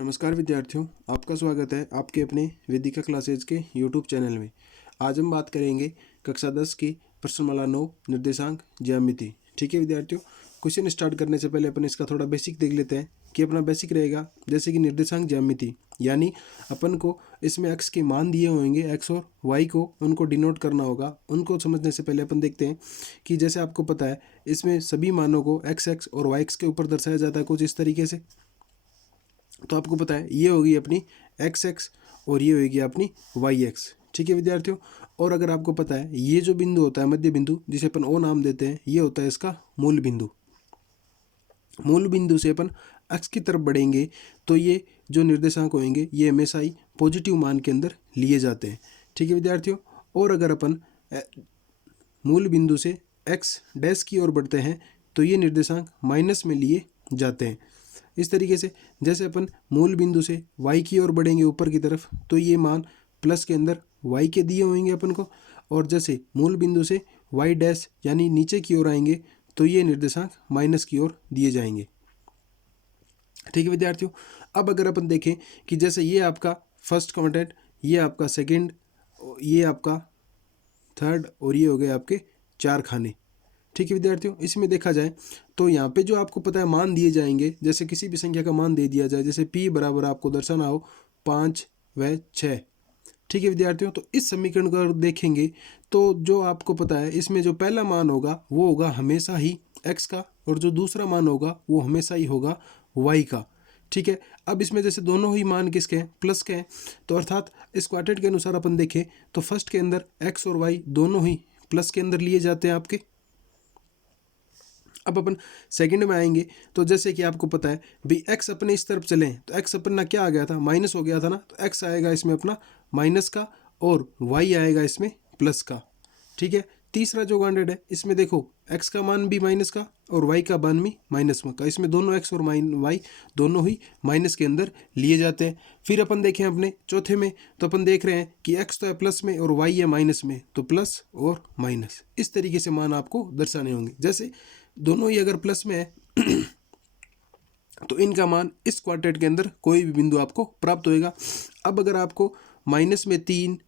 नमस्कार विद्यार्थियों, आपका स्वागत है आपके अपने वेदिका क्लासेज के यूट्यूब चैनल में। आज हम बात करेंगे कक्षा 10 की प्रश्नमाला 9 निर्देशांक ज्यामिति। ठीक है विद्यार्थियों, क्वेश्चन स्टार्ट करने से पहले अपन इसका थोड़ा बेसिक देख लेते हैं कि अपना बेसिक रहेगा जैसे कि निर्देशांक ज्यामिति, यानी अपन को इसमें एक्स के मान दिए होंगे, एक्स और वाई को उनको डिनोट करना होगा। उनको समझने से पहले अपन देखते हैं कि जैसे आपको पता है इसमें सभी मानों को एक्स एक्स और वाई एक्स के ऊपर दर्शाया जाता है कुछ इस तरीके से। तो आपको पता है ये होगी अपनी एक्स एक्स और ये होगी अपनी वाई एक्स। ठीक है विद्यार्थियों, और अगर आपको पता है ये जो बिंदु होता है मध्य बिंदु, जिसे अपन ओ नाम देते हैं, ये होता है इसका मूल बिंदु। मूल बिंदु से अपन एक्स की तरफ बढ़ेंगे तो ये जो निर्देशांक होंगे ये हमेशा ही पॉजिटिव मान के अंदर लिए जाते हैं। ठीक है विद्यार्थियों, और अगर अपन मूल बिंदु से एक्स डैश की ओर बढ़ते हैं तो ये निर्देशांक माइनस में लिए जाते हैं। इस तरीके से जैसे अपन मूल बिंदु से y की ओर बढ़ेंगे ऊपर की तरफ तो ये मान प्लस के अंदर y के दिए होंगे अपन को, और जैसे मूल बिंदु से y डैश यानी नीचे की ओर आएंगे तो ये निर्देशांक माइनस की ओर दिए जाएंगे। ठीक है विद्यार्थियों, अब अगर अपन देखें कि जैसे ये आपका फर्स्ट क्वाड्रेंट, ये आपका सेकेंड, ये आपका थर्ड और ये हो गए आपके चार खाने। ठीक है विद्यार्थियों, इसमें देखा जाए तो यहाँ पे जो आपको पता है मान दिए जाएंगे, जैसे किसी भी संख्या का मान दे दिया जाए, जैसे p बराबर आपको दर्शाना हो 5 व 6। ठीक है विद्यार्थियों, तो इस समीकरण को अगर देखेंगे तो जो आपको पता है इसमें जो पहला मान होगा वो होगा हमेशा ही x का, और जो दूसरा मान होगा वो हमेशा ही होगा y का। ठीक है, अब इसमें जैसे दोनों ही मान किसके हैं, प्लस के हैं, तो अर्थात इस क्वाड्रेंट के अनुसार अपन देखें तो फर्स्ट के अंदर x और y दोनों ही प्लस के अंदर लिए जाते हैं आपके। अब अपन सेकंड में आएंगे तो जैसे कि आपको पता है भी x अपने इस तरफ चलें तो x अपना क्या आ गया था, माइनस हो गया था ना, तो x आएगा इसमें अपना माइनस का और y आएगा इसमें प्लस का। ठीक है, तीसरा जो क्वाड्रेंट है इसमें देखो x का मान भी माइनस का और y का मान भी माइनस का, इसमें दोनों x और y दोनों ही माइनस के अंदर लिए जाते हैं। फिर अपन देखें अपने चौथे में तो अपन देख रहे हैं कि x तो है प्लस में और y है माइनस में, तो प्लस और माइनस इस तरीके से मान आपको दर्शाने होंगे। जैसे दोनों ही अगर प्लस में है तो इनका मान इस क्वाड्रेंट के अंदर कोई भी बिंदु आपको प्राप्त होएगा। अब अगर आपको माइनस में 3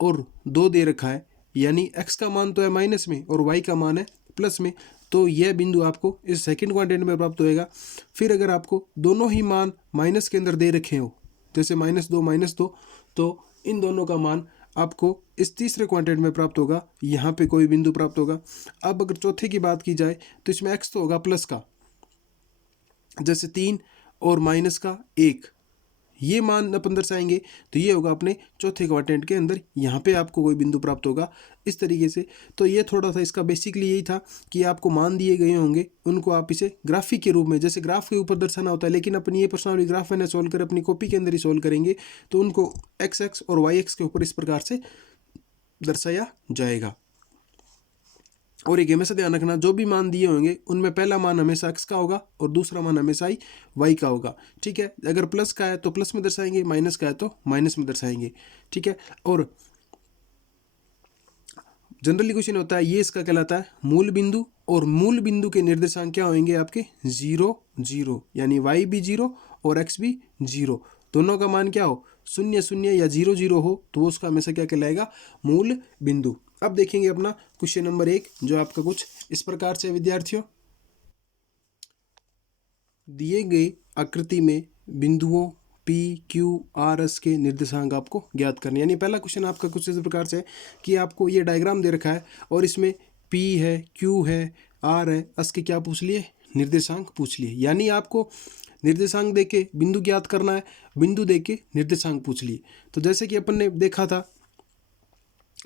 और 2 दे रखा है, यानी x का मान तो है माइनस में और y का मान है प्लस में, तो यह बिंदु आपको इस सेकंड क्वाड्रेंट में प्राप्त होएगा। फिर अगर आपको दोनों ही मान माइनस के अंदर दे रखे हो, जैसे -2 तो इन दोनों का मान आपको इस तीसरे क्वाड्रेंट में प्राप्त होगा, यहाँ पे कोई बिंदु प्राप्त होगा। अब अगर चौथे की बात की जाए तो इसमें x तो होगा प्लस का, जैसे 3 और माइनस का 1, ये मान अपन दर्शाएंगे तो ये होगा अपने चौथे क्वाड्रेंट के अंदर, यहाँ पे आपको कोई बिंदु प्राप्त होगा इस तरीके से। तो ये थोड़ा सा इसका बेसिकली यही था कि आपको मान दिए गए होंगे, उनको आप इसे ग्राफिक के रूप में जैसे ग्राफ के ऊपर दर्शाना होता है, लेकिन अपन ये प्रश्नावली ग्राफ में सोल्व कर अपनी कॉपी के अंदर ही सोल्व करेंगे तो उनको एक्स एक्स और वाई एक्स के ऊपर इस प्रकार से दर्शाया जाएगा। और एक हमेशा ध्यान रखना, जो भी मान दिए होंगे उनमें पहला मान हमेशा x का होगा और दूसरा मान हमेशा ही y का होगा। ठीक है, अगर प्लस का है तो प्लस में दर्शाएंगे, माइनस का है तो माइनस में दर्शाएंगे। ठीक है, और जनरली क्वेश्चन होता है ये इसका कहलाता है मूल बिंदु, और मूल बिंदु के निर्देशांक क्या होंगे आपके 0 0, यानी y भी 0 और x भी 0, दोनों का मान क्या हो 0 0 या 0 0 हो तो उसका हमेशा क्या कहलाएगा, मूल बिंदु। अब देखेंगे अपना क्वेश्चन नंबर 1 जो आपका कुछ इस प्रकार से विद्यार्थियों, दिए गए आकृति में बिंदुओं P Q R S के निर्देशांक आपको ज्ञात करने, यानी पहला क्वेश्चन आपका कुछ इस प्रकार से कि आपको ये डायग्राम दे रखा है और इसमें P है, Q है, R है, S के क्या पूछ लिए, निर्देशांक पूछ लिए। यानी आपको निर्देशांक देके बिंदु ज्ञात करना है, बिंदु देके निर्देशांक पूछ लिए। तो जैसे कि अपन ने देखा था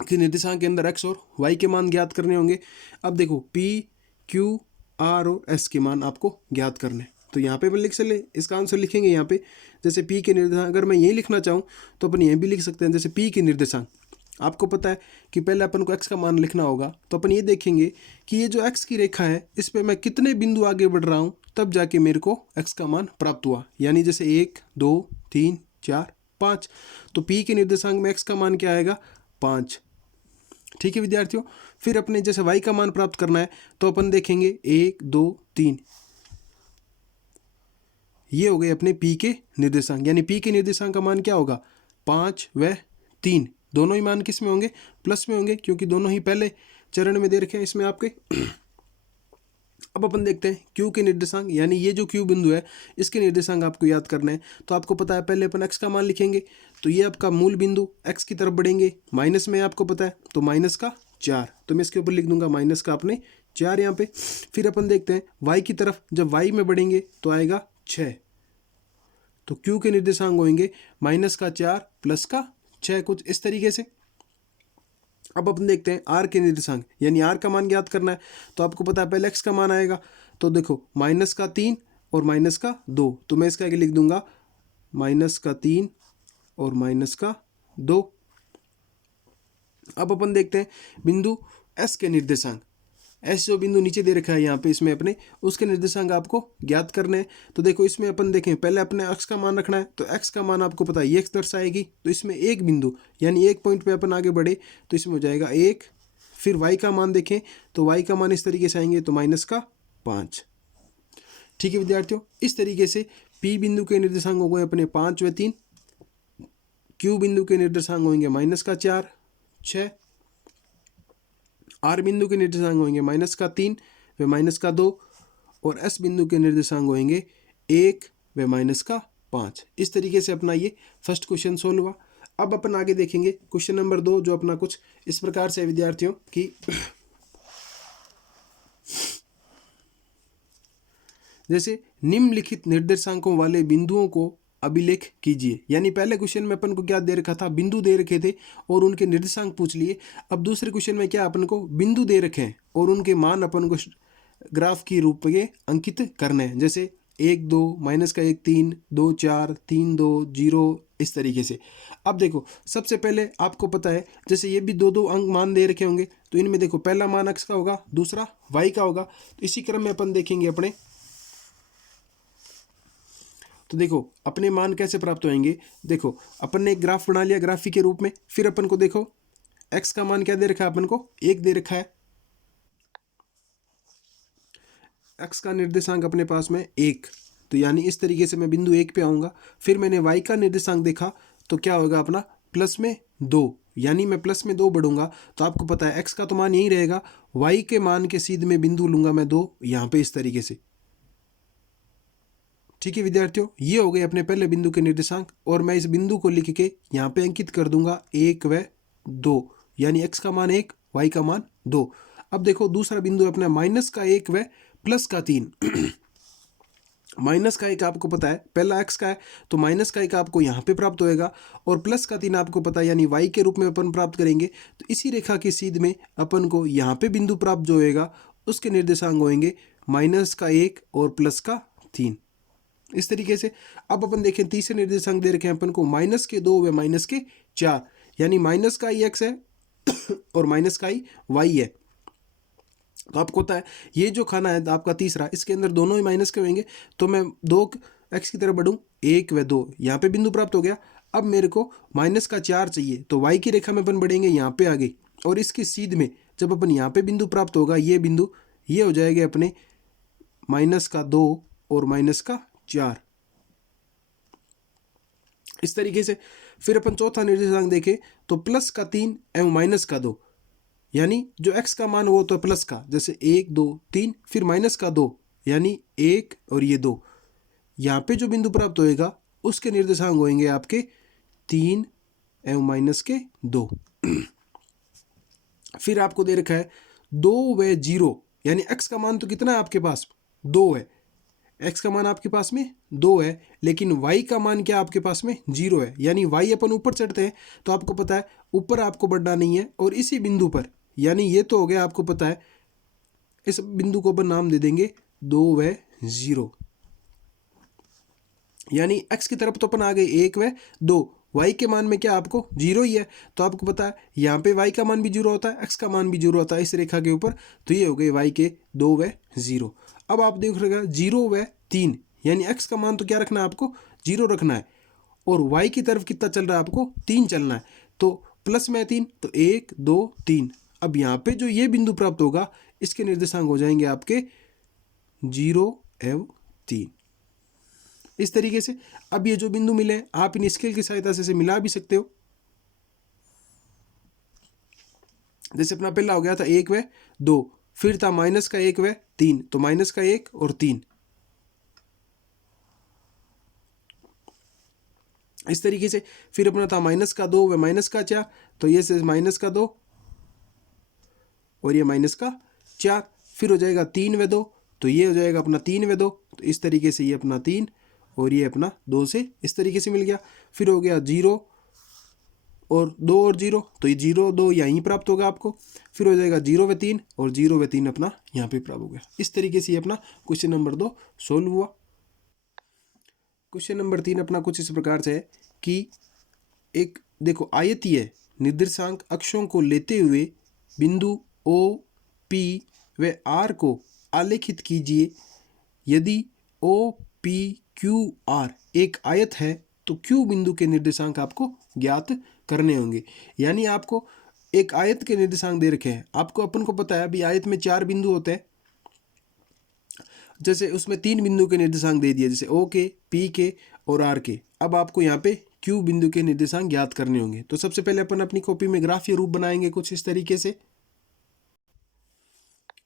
कि निर्देशांक के अंदर x और y के मान ज्ञात करने होंगे। अब देखो P Q R और S के मान आपको ज्ञात करने, तो यहाँ पे अपन लिख चले इसका आंसर लिखेंगे यहाँ पे। जैसे P के निर्देशांक अगर मैं यही लिखना चाहूँ तो अपन यहीं भी लिख सकते हैं। जैसे P के निर्देशांक आपको पता है कि पहले अपन को x का मान लिखना होगा, तो अपन ये देखेंगे कि ये जो x की रेखा है इस पर मैं कितने बिंदु आगे बढ़ रहा हूँ तब जाके मेरे को x का मान प्राप्त हुआ। यानी जैसे 1 2 3 4 5, तो P के निर्देशांक में x का मान क्या आएगा 5। ठीक है विद्यार्थियों, फिर अपने जैसे y का मान प्राप्त करना है तो अपन देखेंगे 1 2 3, ये हो गए अपने पी के निर्देशांक, यानी पी के निर्देशांक का मान क्या होगा 5 व 3, दोनों ही मान किस में होंगे प्लस में होंगे, क्योंकि दोनों ही पहले चरण में दे रखे हैं इसमें आपके। अब अपन देखते हैं क्यू के निर्देशांक, यानी ये जो क्यू बिंदु है इसके निर्देशांक आपको याद करना है। तो आपको पता है पहले अपन एक्स का मान लिखेंगे, तो ये आपका मूल बिंदु एक्स की तरफ बढ़ेंगे, माइनस में आपको पता है तो माइनस का 4, तो मैं इसके ऊपर लिख दूंगा माइनस का अपने 4 यहाँ पे। फिर अपन देखते हैं वाई की तरफ, जब वाई में बढ़ेंगे तो आएगा 6, तो क्यू के निर्देशांक होंगे माइनस का 4 प्लस का 6, कुछ इस तरीके से। अब अपन देखते हैं आर के निर्देशांक, यानी आर का मान ज्ञात करना है। तो आपको पता है पहले एक्स का मान आएगा, तो देखो माइनस का 3 और माइनस का 2, तो मैं इसका आगे लिख दूंगा माइनस का 3 और माइनस का 2। अब अपन देखते हैं बिंदु एस के निर्देशांक, एस जो बिंदु नीचे दे रखा है यहाँ पे इसमें अपने, उसके निर्देशांक आपको ज्ञात करने हैं। तो देखो इसमें अपन देखें पहले अपने एक्स का मान रखना है, तो एक्स का मान आपको पता है ये एक्स दर्शाएगी, तो इसमें एक बिंदु यानी एक पॉइंट पे अपन आगे बढ़े तो इसमें हो जाएगा 1। फिर वाई का मान देखें तो वाई का मान इस तरीके से आएंगे तो माइनस का 5। ठीक है विद्यार्थियों, इस तरीके से पी बिंदु के निर्देशांक हो गए अपने 5 व 3, क्यू बिंदु के निर्देशांक होंगे माइनस का 4 6, आर बिंदु के निर्देशांक होंगे माइनस का 3 व माइनस का 2, और एस बिंदु के निर्देशांक होंगे 1 व माइनस का 5। इस तरीके से अपना ये फर्स्ट क्वेश्चन सोल्व हुआ। अब अपन आगे देखेंगे क्वेश्चन नंबर 2, जो अपना कुछ इस प्रकार से है विद्यार्थियों की जैसे निम्नलिखित निर्देशांकों वाले बिंदुओं को अभिलेख कीजिए। यानी पहले क्वेश्चन में अपन को क्या दे रखा था, बिंदु दे रखे थे और उनके निर्देशांक पूछ लिए। अब दूसरे क्वेश्चन में क्या अपन को बिंदु दे रखे हैं और उनके मान अपन को ग्राफ की रूप में अंकित करने हैं, जैसे 1 2 माइनस का 1 3 2 4 3 2 0, इस तरीके से। अब देखो सबसे पहले आपको पता है जैसे ये भी दो दो अंक मान दे रखे होंगे, तो इनमें देखो पहला मान एक्स का होगा, दूसरा वाई का होगा। तो इसी क्रम में अपन देखेंगे अपने, तो देखो अपने मान कैसे प्राप्त होंगे। देखो अपन ने एक ग्राफ बना लिया ग्राफी के रूप में, फिर अपन को देखो x का मान क्या दे रखा है, अपन को 1 दे रखा है, x का निर्देशांक अपने पास में 1, तो यानी इस तरीके से मैं बिंदु 1 पे आऊँगा। फिर मैंने y का निर्देशांक देखा तो क्या होगा अपना प्लस में 2, यानी मैं प्लस में 2 बढ़ूंगा। तो आपको पता है x का तो मान यही रहेगा, y के मान के सीध में बिंदु लूंगा मैं 2 यहाँ पे इस तरीके से। ठीक है विद्यार्थियों, ये हो गए अपने पहले बिंदु के निर्देशांक, और मैं इस बिंदु को लिख के यहाँ पे अंकित कर दूंगा 1 व 2, यानी x का मान 1 y का मान 2। अब देखो दूसरा बिंदु अपना माइनस का 1 व प्लस का 3 माइनस का 1 आपको पता है पहला x का है, तो माइनस का 1 आपको यहाँ पे प्राप्त होएगा, और प्लस का 3 आपको पता है यानी y के रूप में अपन प्राप्त करेंगे। तो इसी रेखा की सीध में अपन को यहाँ पे बिंदु प्राप्त जो होएगा उसके निर्देशांक होंगे माइनस का 1 और प्लस का 3, इस तरीके से। अब अपन देखें तीसरे निर्देशांक दे रखे हैं अपन को माइनस के 2 व माइनस के 4, यानी माइनस का ही x है और माइनस का ही y है। तो आपको पता है ये जो खाना है आपका तीसरा, इसके अंदर दोनों ही माइनस के होंगे, तो मैं 2x की तरफ बढ़ूँ 1 व 2, यहाँ पे बिंदु प्राप्त हो गया। अब मेरे को माइनस का 4 चाहिए, तो y की रेखा में अपन बढ़ेंगे यहाँ पे आगे, और इसके सीध में जब अपन यहाँ पे बिंदु प्राप्त होगा ये बिंदु, ये हो जाएंगे अपने माइनस का 2 और माइनस का 4, इस तरीके से। फिर अपन चौथा निर्देशांक देखें तो प्लस का 3 एवं माइनस का 2, यानी जो x का मान वो तो प्लस का, जैसे 1 2 3, फिर माइनस का 2 यानी 1 और ये 2, यहाँ पे जो बिंदु प्राप्त होएगा उसके निर्देशांक होंगे आपके 3 एवं माइनस के 2। फिर आपको दे रखा है 2 व 0, यानी x का मान तो कितना है आपके पास 2 है, x का मान आपके पास में 2 है, लेकिन y का मान क्या आपके पास में 0 है, यानी y अपन ऊपर चढ़ते हैं तो आपको पता है ऊपर आपको बढ़ना नहीं है, और इसी बिंदु पर, यानी ये तो हो गया आपको पता है, इस बिंदु को अपन नाम दे देंगे 2 व 0, यानी x की तरफ तो अपन आ गए 1 व 2, y के मान में क्या आपको 0 ही है, तो आपको पता है यहाँ पे y का मान भी 0 होता है, x का मान भी 0 होता है इस रेखा के ऊपर, तो ये हो गए y के 2 व 0। अब आप देख रहे 0 व 3, यानी x का मान तो क्या रखना है आपको 0 रखना है, और y की तरफ कितना चल रहा है आपको 3 चलना है, तो प्लस में 3 तो 1 2 3। अब यहाँ पे जो ये बिंदु प्राप्त होगा इसके निर्देशांक हो जाएंगे आपके 0 एवं 3। इस तरीके से। अब ये जो बिंदु मिले आप इन स्केल की सहायता से इसे मिला भी सकते हो। जैसे अपना पहला हो गया था 1 व 2, फिर था माइनस का 1 व 3, तो माइनस का 1 और 3। इस तरीके से फिर अपना था माइनस का 2 व माइनस का 4, तो ये से माइनस का 2 और ये माइनस का 4। फिर हो जाएगा 3 व 2, तो ये हो जाएगा अपना 3 व 2, तो इस तरीके से ये अपना 3 और ये अपना 2 से इस तरीके से मिल गया। फिर हो गया 0 और 2 और 0, तो ये 0 2 यहीं प्राप्त होगा आपको। फिर हो जाएगा 0 व 3 और 0 व 3 अपना यहाँ पे प्राप्त हो गया। इस तरीके से ये अपना क्वेश्चन नंबर 2 सोल्व हुआ। क्वेश्चन नंबर 3 अपना कुछ इस प्रकार से है कि एक देखो आयतीय निर्देशांक अक्षों को लेते हुए बिंदु ओ पी व आर को आलेखित कीजिए। यदि ओ पी क्यू आर एक आयत है तो क्यू बिंदु के निर्देशांक आपको ज्ञात करने होंगे। यानी आपको एक आयत के निर्देशांक दे रखे हैं, आपको अपन को पता है अभी आयत में 4 बिंदु होते हैं, जैसे उसमें 3 बिंदु के निर्देशांक दे दिए, जैसे ओ के, पी के और आर के। अब आपको यहाँ पे क्यू बिंदु के निर्देशांक ज्ञात करने होंगे। तो सबसे पहले अपन अपनी कॉपी में ग्राफ या रूप बनाएंगे कुछ इस तरीके से।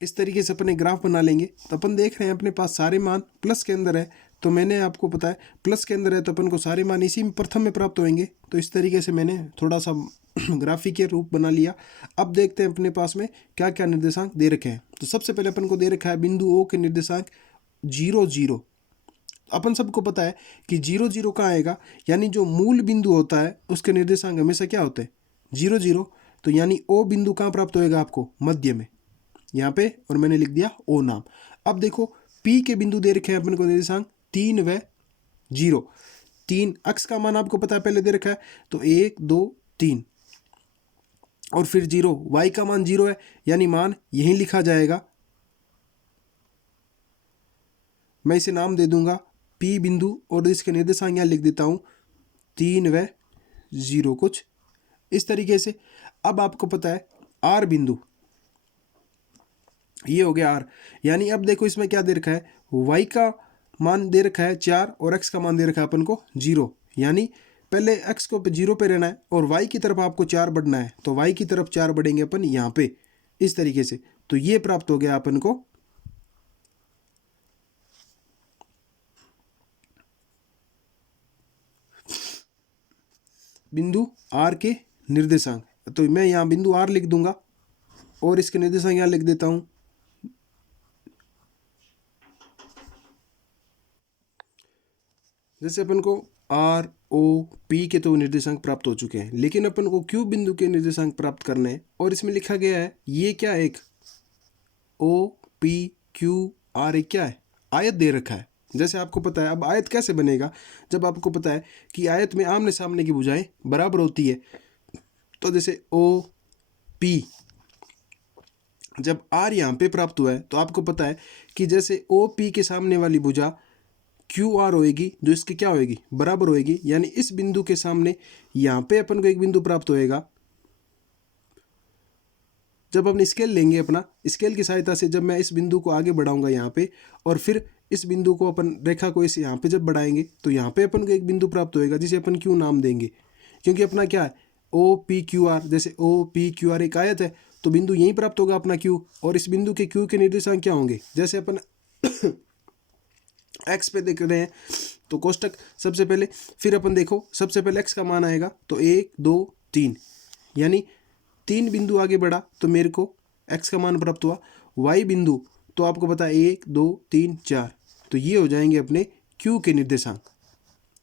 इस तरीके से अपन एक ग्राफ बना लेंगे। तो अपन देख रहे हैं अपने पास सारे मान प्लस के अंदर है, तो मैंने आपको पता है प्लस के अंदर है तो अपन को सारे मान इसी में प्रथम में प्राप्त होंगे। तो इस तरीके से मैंने थोड़ा सा ग्राफिक रूप बना लिया। अब देखते हैं अपने पास में क्या क्या निर्देशांक दे रखे हैं। तो सबसे पहले अपन को दे रखा है बिंदु ओ के निर्देशांक 0 0। अपन सबको पता है कि 0 0 कहाँ आएगा, यानी जो मूल बिंदु होता है उसके निर्देशांक हमेशा क्या होते हैं 0 0। तो यानी ओ बिंदु कहाँ प्राप्त होएगा आपको, मध्य में यहाँ पे, और मैंने लिख दिया ओ नाम। अब देखो पी के बिंदु दे रखे हैं अपन को निर्देशांक 3 व 0। 3 अक्स का मान आपको पता है पहले दे रखा है, तो 1 2 3 और फिर 0, वाई का मान 0 है, यानी मान यहीं लिखा जाएगा। मैं इसे नाम दे दूंगा पी बिंदु और इसके निर्देशांक यहाँ लिख देता हूँ 3 व 0 कुछ इस तरीके से। अब आपको पता है आर बिंदु, ये हो गया आर, यानी अब देखो इसमें क्या दे रखा है, वाई का मान दे रखा है 4 और एक्स का मान दे रखा है अपन को 0। यानी पहले एक्स को 0 पे रहना है और वाई की तरफ आपको 4 बढ़ना है, तो वाई की तरफ 4 बढ़ेंगे अपन यहाँ पे इस तरीके से। तो ये प्राप्त हो गया अपन को बिंदु आर के निर्देशांक। तो मैं यहाँ बिंदु आर लिख दूंगा और इसके निर्देशांक यहाँ लिख देता हूँ। जैसे अपन को आर ओ पी के तो निर्देशांक प्राप्त हो चुके हैं, लेकिन अपन को क्यू बिंदु के निर्देशांक प्राप्त करने हैं। और इसमें लिखा गया है ये क्या, एक ओ पी क्यू आर एक क्या है, आयत दे रखा है। जैसे आपको पता है अब आयत कैसे बनेगा, जब आपको पता है कि आयत में आमने सामने की भुजाएं बराबर होती है। तो जैसे ओ पी जब आर यहाँ पे प्राप्त हुआ है तो आपको पता है कि जैसे ओ पी के सामने वाली भुजा क्यू आर होएगी, जो इसकी क्या होएगी, बराबर होएगी। यानी इस बिंदु के सामने यहाँ पे अपन को एक बिंदु प्राप्त होएगा। जब अपन स्केल लेंगे, अपना स्केल की सहायता से जब मैं इस बिंदु को आगे बढ़ाऊंगा यहाँ पे, और फिर इस बिंदु को अपन रेखा को इस यहाँ पे जब बढ़ाएंगे तो यहाँ पे अपन को एक बिंदु प्राप्त होएगा जिसे अपन क्यू नाम देंगे, क्योंकि अपना क्या है ओ पी क्यू आर। जैसे ओ पी क्यू आर एक आयत है तो बिंदु यहीं प्राप्त होगा अपना क्यू, और इस बिंदु के क्यू के निर्देशांक क्या होंगे, जैसे अपन एक्स पे देख रहे हैं तो कोष्टक सबसे पहले, फिर अपन देखो सबसे पहले एक्स का मान आएगा तो 1 2 3, यानी 3 बिंदु आगे बढ़ा तो मेरे को एक्स का मान प्राप्त हुआ। वाई बिंदु तो आपको पता है 1 2 3 4, तो ये हो जाएंगे अपने क्यू के निर्देशांक।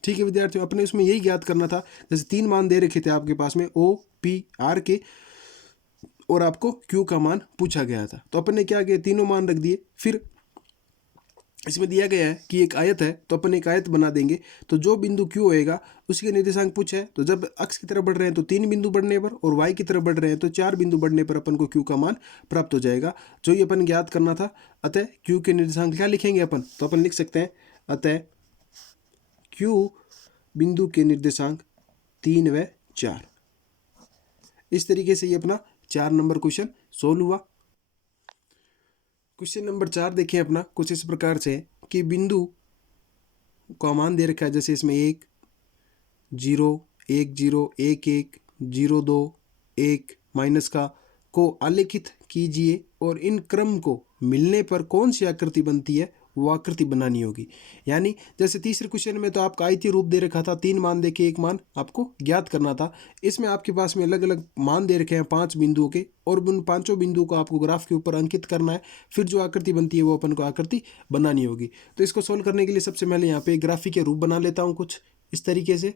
ठीक है विद्यार्थियों, अपने उसमें यही ज्ञात करना था। जैसे 3 मान दे रखे थे आपके पास में ओ पी आर के, और आपको क्यू का मान पूछा गया था, तो अपन ने क्या किया, तीनों मान रख दिए। फिर इसमें दिया गया है कि एक आयत है तो अपन एक आयत बना देंगे, तो जो बिंदु क्यू होएगा उसके निर्देशांक पूछे, तो जब अक्ष की तरफ बढ़ रहे हैं तो 3 बिंदु बढ़ने पर, और वाई की तरफ बढ़ रहे हैं तो 4 बिंदु बढ़ने पर अपन को क्यू का मान प्राप्त हो जाएगा, जो ये अपन ज्ञात करना था। अतः क्यू के निर्देशांक क्या लिखेंगे अपन, तो अपन लिख सकते हैं अतः क्यू बिंदु के निर्देशांक 3 व 4। इस तरीके से ये अपना 4 नंबर क्वेश्चन सोल्व हुआ। क्वेश्चन नंबर 4 देखें अपना कुछ इस प्रकार से कि बिंदु का मान दे रखा है, जैसे इसमें 1 0 1 0 1 1 0 2 1 माइनस का को आलेखित कीजिए और इन क्रम को मिलने पर कौन सी आकृति बनती है वो आकृति बनानी होगी। यानी जैसे तीसरे क्वेश्चन में तो आपका आयतीय रूप दे रखा था, 3 मान दे के एक मान आपको ज्ञात करना था। इसमें आपके पास में अलग अलग मान दे रखे हैं 5 बिंदुओं के, और उन 5 बिंदुओं को आपको ग्राफ के ऊपर अंकित करना है। फिर जो आकृति बनती है वो अपन को आकृति बनानी होगी। तो इसको सोल्व करने के लिए सबसे पहले यहाँ पे ग्राफिक के रूप बना लेता हूँ कुछ इस तरीके से।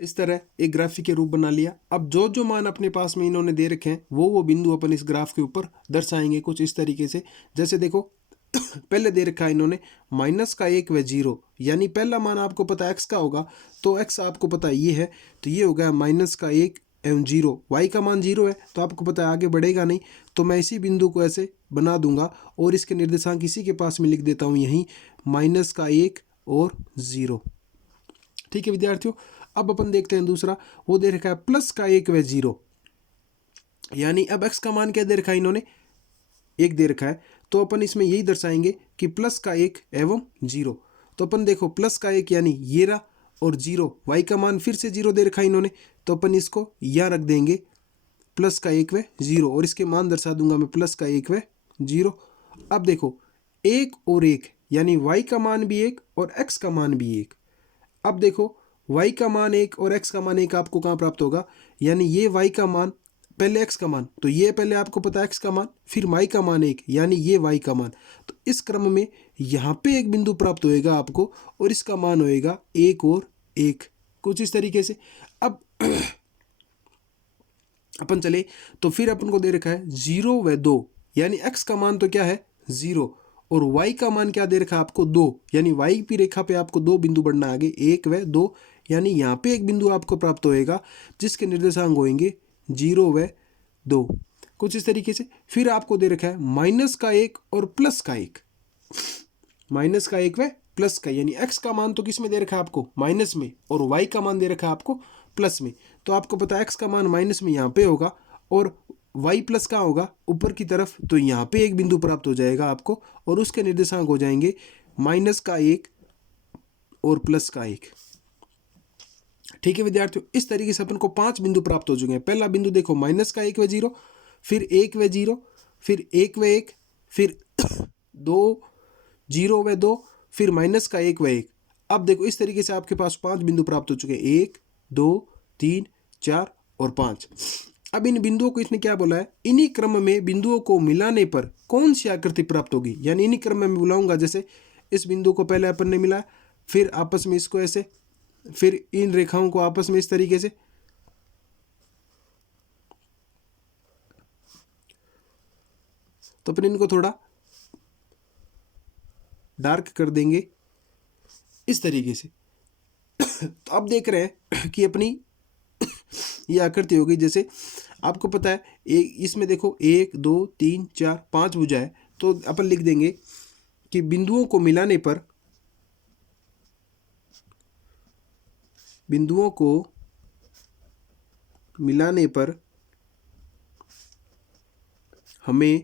इस तरह एक ग्राफिक के रूप बना लिया। अब जो जो मान अपने पास में इन्होंने दे रखे हैं वो बिंदु अपन इस ग्राफ के ऊपर दर्शाएंगे कुछ इस तरीके से। जैसे देखो पहले दे रखा है इन्होंने -1 व 0, यानी पहला मान आपको पता है x का होगा, तो x आपको पता है ये है, तो ये हो गया -1 एवं 0। y का मान 0 है तो आपको पता है आगे बढ़ेगा नहीं, तो मैं इसी बिंदु को ऐसे बना दूंगा और इसके निर्देशांक इसी के पास में लिख देता हूँ यहीं -1 और 0। ठीक है विद्यार्थियों, अब अपन देखते हैं दूसरा, वो दे रखा है +1 व 0, यानी अब x का मान क्या दे रखा है इन्होंने 1 दे रखा है, तो अपन इसमें यही दर्शाएंगे कि +1 एवं 0। तो अपन देखो +1 यानी ये रहा, और 0 y का मान फिर से 0 दे रखा है इन्होंने, तो अपन इसको यहाँ रख देंगे +1 व 0, और इसके मान दर्शा दूंगा मैं +1 व 0। अब देखो 1 और 1 यानी y का मान भी 1 और x का मान भी 1। अब देखो y का मान 1 और x का मान 1 आपको कहाँ प्राप्त होगा, यानी ये y का मान पहले x का मान, तो ये पहले आपको पता है x का मान, फिर y का मान 1 यानी ये y का मान, तो इस क्रम में यहाँ पे एक बिंदु प्राप्त होएगा आपको और इसका मान होएगा 1 और 1, कुछ इस तरीके से। अब अपन चले तो फिर अपन को दे रखा है 0 व 2, यानी x का मान तो क्या है 0 और y का मान क्या दे रखा है आपको 2, यानी y की रेखा पे आपको 2 बिंदु बढ़ना आगे 1 व 2, यानी यहाँ पे एक बिंदु आपको प्राप्त होएगा जिसके निर्देशांक होंगे 0 व 2, कुछ इस तरीके से। फिर आपको दे रखा है -1 और +1, -1 व +1, यानी x का मान तो किस में दे रखा है आपको माइनस में, और y का मान दे रखा है आपको प्लस में। तो आपको पता है x का मान माइनस में यहाँ पे होगा और y प्लस का होगा ऊपर की तरफ, तो यहाँ पे एक बिंदु प्राप्त हो जाएगा आपको और उसके निर्देशांक हो जाएंगे -1 और +1। ठीक है विद्यार्थियों, इस तरीके से अपन को 5 बिंदु प्राप्त हो चुके हैं। पहला बिंदु देखो -1 व 0, फिर 1 व 0, फिर 1 व 1, फिर 2 0 व 2, फिर -1 व 1। अब देखो इस तरीके से आपके पास 5 बिंदु प्राप्त हो चुके हैं, 1 2 3 4 और 5। अब इन बिंदुओं को इसने क्या बोला है, इन्हीं क्रम में बिंदुओं को मिलाने पर कौन सी आकृति प्राप्त होगी, यानी इन्हीं क्रम में बुलाऊंगा। जैसे इस बिंदु को पहले अपन ने मिला, फिर आपस में इसको ऐसे, फिर इन रेखाओं को आपस में इस तरीके से, तो अपन इनको थोड़ा डार्क कर देंगे इस तरीके से। तो अब देख रहे हैं कि अपनी ये आकृति हो गई। जैसे आपको पता है एक इसमें देखो 1 2 3 4 5 भुजा है, तो अपन लिख देंगे कि बिंदुओं को मिलाने पर हमें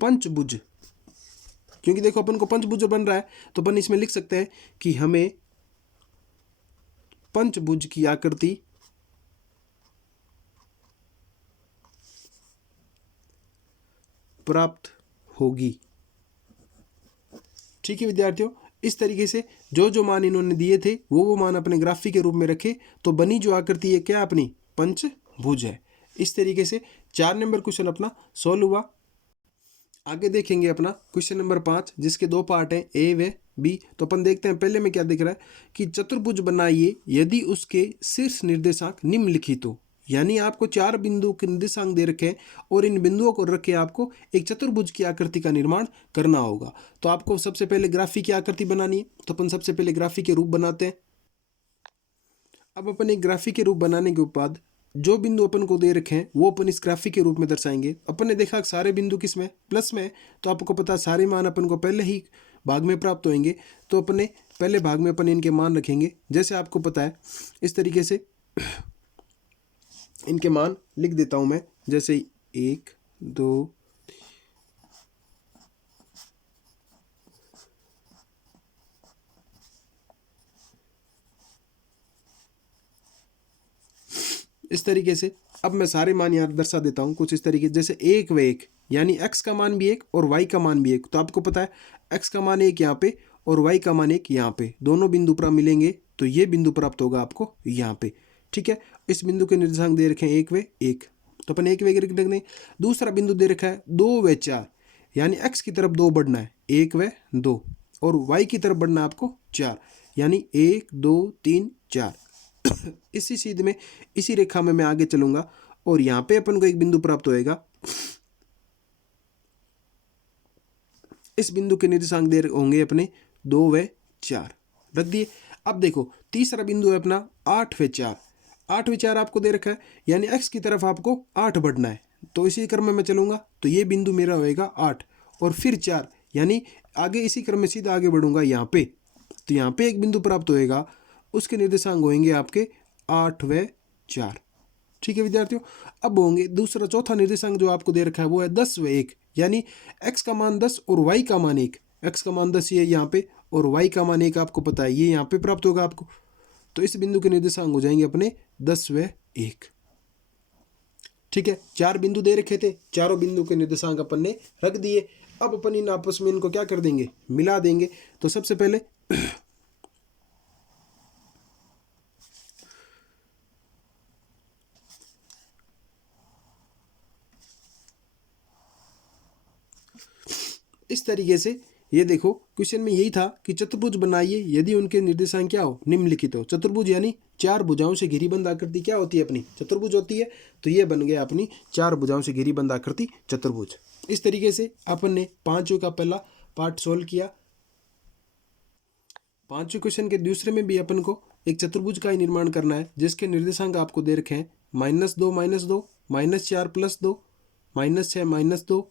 पंचभुज, क्योंकि देखो अपन को पंचभुज बन रहा है तो अपन इसमें लिख सकते हैं कि हमें पंचभुज की आकृति प्राप्त होगी। ठीक है विद्यार्थियों, इस तरीके से जो जो मान इन्होंने दिए थे वो मान अपने ग्राफिक के रूप में रखे, तो बनी जो आकृति है क्या अपनी पंचभुज है। इस तरीके से 4 नंबर क्वेश्चन अपना सॉल्व हुआ। आगे देखेंगे अपना क्वेश्चन नंबर 5, जिसके 2 पार्ट हैं ए व बी। तो अपन देखते हैं पहले में क्या दिख रहा है कि चतुर्भुज बनाइए यदि उसके शीर्ष निर्देशांक निम्नलिखित हो, यानी आपको 4 बिंदु के निर्देशांक दे रखे हैं और इन बिंदुओं को रख के आपको एक चतुर्भुज की आकृति का निर्माण करना होगा। तो आपको सबसे पहले ग्राफिक की आकृति बनानी है, तो अपन सबसे पहले ग्राफिक के रूप बनाते हैं। अब अपन एक ग्राफिक के रूप बनाने के बाद जो बिंदु अपन को दे रखे हैं वो अपन इस ग्राफिक के रूप में दर्शाएंगे। अपन ने देखा सारे बिंदु किस में प्लस में, तो आपको पता सारे मान अपन को पहले ही भाग में प्राप्त होंगे, तो अपने पहले भाग में अपन इनके मान रखेंगे। जैसे आपको पता है इस तरीके से इनके मान लिख देता हूं मैं, जैसे 1 2 इस तरीके से अब मैं सारे मान यहाँ दर्शा देता हूँ कुछ इस तरीके, जैसे 1 व 1 यानी x का मान भी 1 और y का मान भी 1। तो आपको पता है x का मान 1 यहाँ पे और y का मान 1 यहाँ पे, दोनों बिंदु प्राप्त मिलेंगे तो ये बिंदु प्राप्त होगा आपको यहाँ पे। ठीक है, इस बिंदु के निर्देशांक दे रखे हैं 1 व 1, तो अपन 1 व 1 रख देंगे। दूसरा बिंदु दे रखा है 2 व 4 यानी x की तरफ 2 बढ़ना है, 1 व 2, और y की तरफ बढ़ना है आपको 4 यानी 1 2 3 4। इसी सीध में इसी रेखा में मैं आगे चलूंगा और यहाँ पे अपन को एक बिंदु प्राप्त होएगा। इस बिंदु के निर्देशांक दे होंगे अपने 2 व 4, रख दिए। अब देखो तीसरा बिंदु है अपना 8 व 4, 8 व 4 आपको दे रखा है यानी x की तरफ आपको 8 बढ़ना है, तो इसी क्रम में मैं चलूंगा तो ये बिंदु मेरा होएगा 8 और फिर 4 यानी आगे इसी क्रम में सीधा आगे बढ़ूंगा यहाँ पे, तो यहाँ पे एक बिंदु प्राप्त होएगा, उसके निर्देशांक होंगे आपके 8 व 4। ठीक है विद्यार्थियों, अब होंगे दूसरा चौथा निर्देशांक जो आपको दे रखा है वो है 10 व 1 यानी x का मान 10 और y का मान 1, x का मान 10 ये यहाँ पे और y का मान 1 आपको पता है ये यहाँ पे प्राप्त होगा आपको, तो इस बिंदु के निर्देशांक हो जाएंगे अपने 10 व 1। ठीक है, 4 बिंदु दे रखे थे, चारों बिंदु के निर्देशांक अपन ने रख दिए। अब अपन इन आपस में इनको क्या कर देंगे, मिला देंगे। तो सबसे पहले इस तरीके से ये देखो क्वेश्चन में यही था कि चतुर्भुज बनाइए यदि उनके निर्देशांक क्या हो, निम्नलिखित हो। चतुर्भुज यानी 4 भुजाओं से घिरी बंद आकृति क्या होती है अपनी, चतुर्भुज होती है। तो ये बन गया अपनी 4 भुजाओं से घिरी बंद आकृति चतुर्भुज। इस तरीके से अपन ने 5वें का पहला पार्ट सोल्व किया। 5वें क्वेश्चन के दूसरे में भी अपन को एक चतुर्भुज का ही निर्माण करना है जिसके निर्देशांक आपको दे रखे हैं -2 -2 -4 +2 -6 -2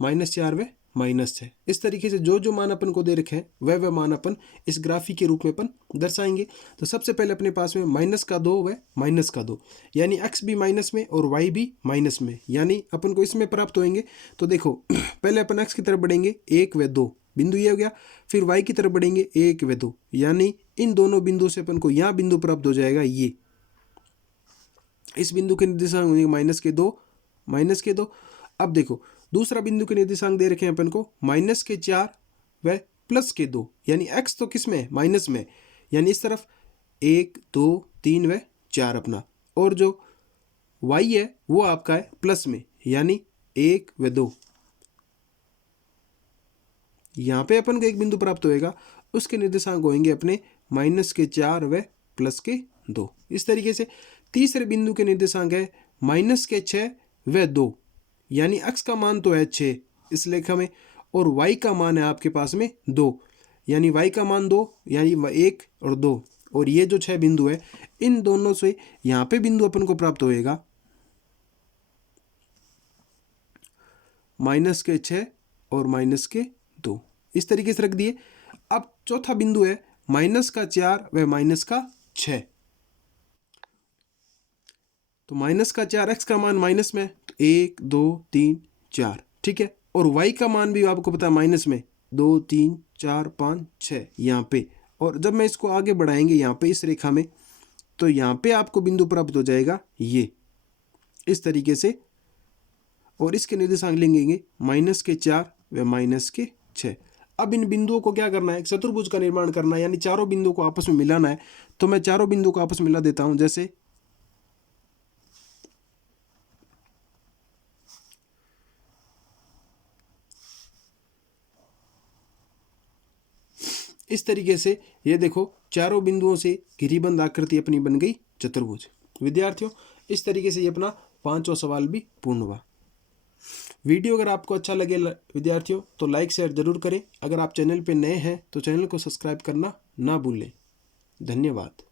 -4 व -6। इस तरीके से जो जो मान अपन को दे रखे हैं वह मान अपन इस ग्राफी के रूप में अपन दर्शाएंगे। तो सबसे पहले अपने पास में -2 व -2 यानी x भी माइनस में और y भी माइनस में, यानी अपन को इसमें प्राप्त होंगे। तो देखो पहले अपन x की तरफ बढ़ेंगे 1 व 2 बिंदु ये हो गया, फिर y की तरफ बढ़ेंगे 1 व 2 यानी इन दोनों बिंदु से अपन को यहाँ बिंदु प्राप्त हो जाएगा ये। इस बिंदु के निर्देशांक होंगे -2 अब देखो दूसरा बिंदु के निर्देशांक दे रखे हैं अपन को -4 व +2 यानी x तो किस में, माइनस में, यानी इस तरफ 1 2 3 व 4 अपना, और जो y है वो आपका है प्लस में यानी 1 व 2। यहाँ पे अपन को एक बिंदु प्राप्त होएगा, उसके निर्देशांक होंगे अपने -4 व +2। इस तरीके से तीसरे बिंदु के निर्देशांक है -6 व 2 यानी x का मान तो है 6 इस लेखा में, और y का मान है आपके पास में 2 यानी y का मान 2 यानी 1 और 2, और ये जो 6 बिंदु है इन दोनों से यहाँ पे बिंदु अपन को प्राप्त होएगा -6 और -2। इस तरीके से रख दिए। अब चौथा बिंदु है -4 व -6, तो -4 x का मान माइनस में, तो 1 2 3 4। ठीक है, और y का मान भी आपको पता है माइनस में 2 3 4 5 6 यहाँ पे, और जब मैं इसको आगे बढ़ाएंगे यहाँ पे इस रेखा में तो यहाँ पे आपको बिंदु प्राप्त हो जाएगा ये इस तरीके से, और इसके निर्देशांक लेंगे -4 व -6। अब इन बिंदुओं को क्या करना है, चतुर्भुज का निर्माण करना है, यानी चारों बिंदुओं को आपस में मिलाना है। तो मैं चारों बिंदुओं को आपस में मिला देता हूं, जैसे इस तरीके से ये देखो चारों बिंदुओं से घिरीबंद आकृति अपनी बन गई चतुर्भुज। विद्यार्थियों इस तरीके से ये अपना 5वां सवाल भी पूर्ण हुआ। वीडियो अगर आपको अच्छा लगे विद्यार्थियों तो लाइक शेयर जरूर करें। अगर आप चैनल पे नए हैं तो चैनल को सब्सक्राइब करना ना भूलें। धन्यवाद।